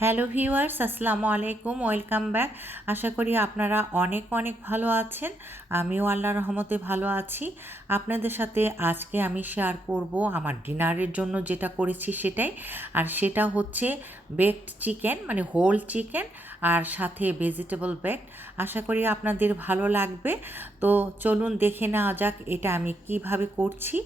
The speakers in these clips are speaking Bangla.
হ্যালো ভিউয়ার্স, আসসালামু আলাইকুম, ওয়েলকাম ব্যাক। আশা করি আপনারা অনেক অনেক ভালো আছেন। আমিও আল্লাহ রহমতে ভালো আছি। আপনাদের সাথে আজকে আমি শেয়ার করব আমার ডিনারের জন্য যেটা করেছি সেটাই। আর সেটা হচ্ছে বেকড চিকেন মানে হোল চিকেন আর সাথে ভেজিটেবল বেক আশা করি আপনাদের ভালো লাগবে। তো চলুন দেখে নেওয়া যাক এটা আমি কীভাবে করছি।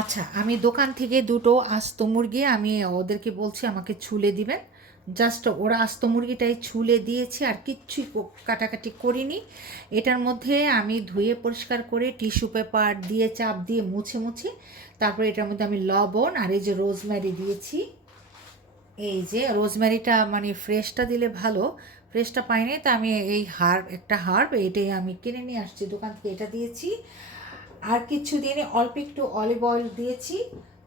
আচ্ছা আমি দোকান থেকে দুটো আস্ত মুরগি আমি ওদেরকে বলছি আমাকে ছুলে দিবেন। জাস্ট ওরা আস্ত মুরগিটাই ছুলে দিয়েছে আর কিচ্ছুই কাটাকাটি করিনি। এটার মধ্যে আমি ধুয়ে পরিষ্কার করে টিস্যু পেপার দিয়ে চাপ দিয়ে মুছে মুছে, তারপরে এটার মধ্যে আমি লবণ আর এই যে রোজম্যারি দিয়েছি। এই যে রোজম্যারিটা মানে ফ্রেশটা দিলে ভালো, ফ্রেশটা পাইনি, তা আমি এই হার্ব একটা হার্ব এটাই আমি কিনে নিয়ে আসছি। দোকান থেকে এটা দিয়েছি। আর কিছু দিয়ে অল্প একটু অলিভ অয়েল দিয়েছি,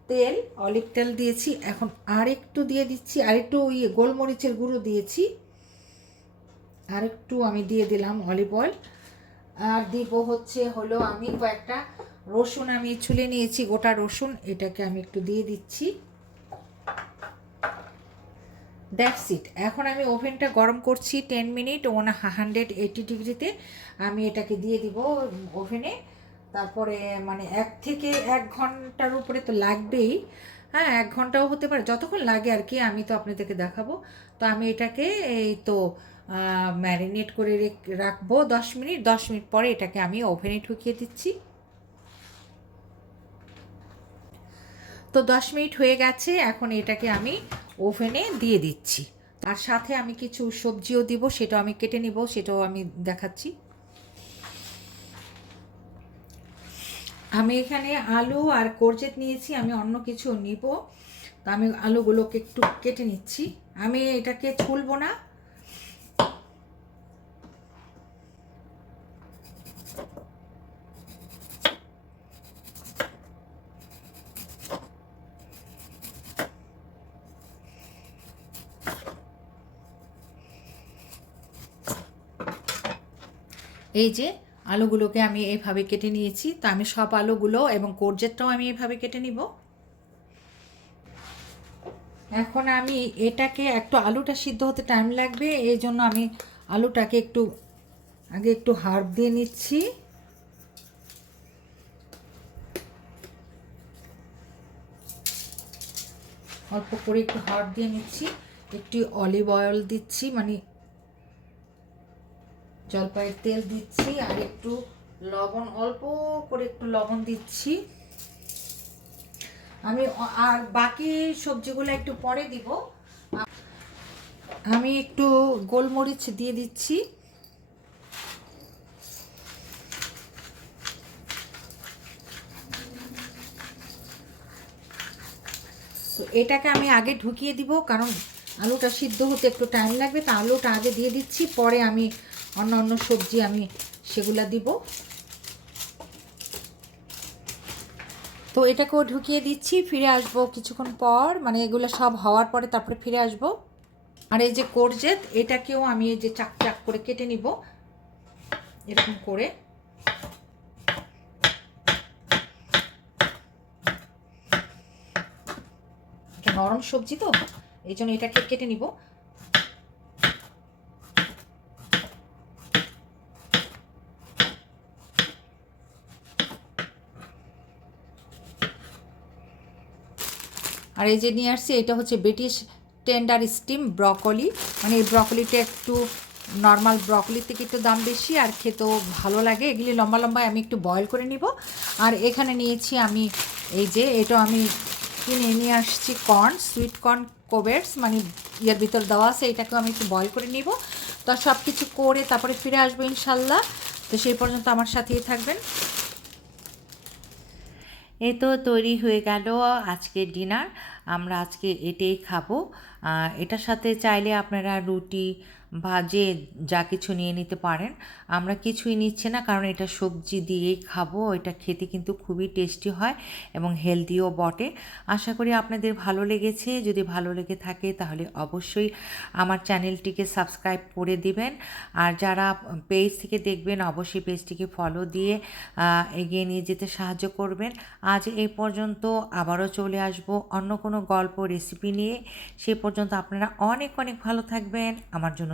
তেল অলিভ তেল দিয়েছি, এখন আর একটু দিয়ে দিচ্ছি আর একটু ইয়ে গোলমরিচের গুঁড়ো দিয়েছি আর একটু আমি দিয়ে দিলাম অলিভ অয়েল আর দিব হচ্ছে হলো আমি কয়েকটা রসুন আমি ছুলে নিয়েছি, গোটা রসুন, এটাকে আমি একটু দিয়ে দিচ্ছি। দ্যাটস ইট এখন আমি ওভেনটা গরম করছি ten minute one hundred eighty ডিগ্রিতে আমি এটাকে দিয়ে দিব ওভেনে। তারপরে মানে এক থেকে এক ঘণ্টার উপরে তো লাগবেই। হ্যাঁ এক ঘন্টাও হতে পারে, যতক্ষণ লাগে আর কি, আমি তো আপনাদেরকে দেখাবো। তো আমি এটাকে এই তো ম্যারিনেট করে রেখ- রাখব দশ মিনিট দশ মিনিট পরে এটাকে আমি ওভেনে ঢুকিয়ে দিচ্ছি। তো দশ মিনিট হয়ে গেছে, এখন এটাকে আমি ওভেনে দিয়ে দিচ্ছি। আর সাথে আমি কিছু সবজিও দিব, সেটাও আমি কেটে নিব, সেটাও আমি দেখাচ্ছি। আমি এখানে আলু আর কোরজেট নিয়েছি, আমি অন্য কিছু নিব। তো আমি আলুগুলোকে একটু কেটে নিচ্ছি। আমি এটাকে ছুলবো না। এই যে আলুগুলোকে আমি এইভাবে কেটে নিয়েছি। তো আমি সব আলুগুলো এবং কোরজেটটাও আমি এইভাবে কেটে নিব। এখন আমি এটাকে একটু আলুটা সিদ্ধ হতে টাইম লাগবে, এই জন্য আমি আলুটাকে একটু, আগে একটু হার্ব দিয়ে নিচ্ছি। অল্প করে একটু হার্ব দিয়ে নিচ্ছি, একটি অলিভ অয়েল দিচ্ছি মানে জলপাইয়ের তেল দিচ্ছি আর একটু লবণ, অল্প করে একটু লবণ দিচ্ছি। আমি আর বাকি সবজিগুলো একটু পরে দিব। আমি একটু গোলমরিচ দিয়ে দিচ্ছি। তো এটাকে আমি আগে ঢুকিয়ে দিব, কারণ আলুটা সিদ্ধ হতে একটু টাইম লাগবে। তা আলুটা আগে দিয়ে দিচ্ছি, পরে আমি অন্য অন্য সবজি আমি সেগুলা দিব। তো এটাকেও ঢুকিয়ে দিচ্ছি, ফিরে আসব কিছুক্ষণ পর। মানে এগুলো সব হওয়ার পরে তারপরে ফিরে আসব। আর এই যে কোরজেত, এটাকেও আমি এই যে চাক চাক করে কেটে নিব। এরকম করে। নরম সবজি তো, এই জন্য এটাকে কেটে নিব। আর এই যে নিয়ে আসছি, এটা হচ্ছে ব্রিটিশ টেন্ডার স্টিম ব্রকলি মানে এই ব্রকলিটা একটু নর্মাল ব্রকলির থেকে একটু দাম বেশি আর খেতেও ভালো লাগে। এগুলি লম্বা লম্বায় আমি একটু বয়েল করে নিব। আর এখানে নিয়েছি আমি এই যে এটা আমি কিনে নিয়ে আসছি কর্ন সুইট কর্ন কোবেটস মানে ইয়ের ভিতর দেওয়া আছে, এটাকেও আমি একটু বয়ল করে নিব। তো সব কিছু করে তারপরে ফিরে আসব ইনশাল্লাহ। তো সেই পর্যন্ত আমার সাথেই থাকবেন। এ তো তৈরি হয়ে গেল আজকের ডিনার। আমরা আজকে এটাই খাব। এটার সাথে চাইলে আপনারা রুটি যে যা কিছু নিয়ে নিতে পারেন, আমরা কিছুই নিচ্ছি না, কারণ এটা সবজি দিয়েই খাব, এটা খেতে কিন্তু খুবই টেস্টি হয় এবং হেলদিও বটে। আশা করি আপনাদের ভালো লেগেছে, যদি ভালো লেগে থাকে তাহলে অবশ্যই আমার চ্যানেলটিকে সাবস্ক্রাইব করে দিবেন। আর যারা পেজ থেকে দেখবেন, অবশ্যই পেজটিকে ফলো দিয়ে এগিয়ে নিয়ে যেতে সাহায্য করবেন। আজ এই পর্যন্ত আবারও চলে আসব অন্য কোনো গল্প, রেসিপি নিয়ে। সে পর্যন্ত আপনারা অনেক অনেক ভালো থাকবেন। আমার জন্য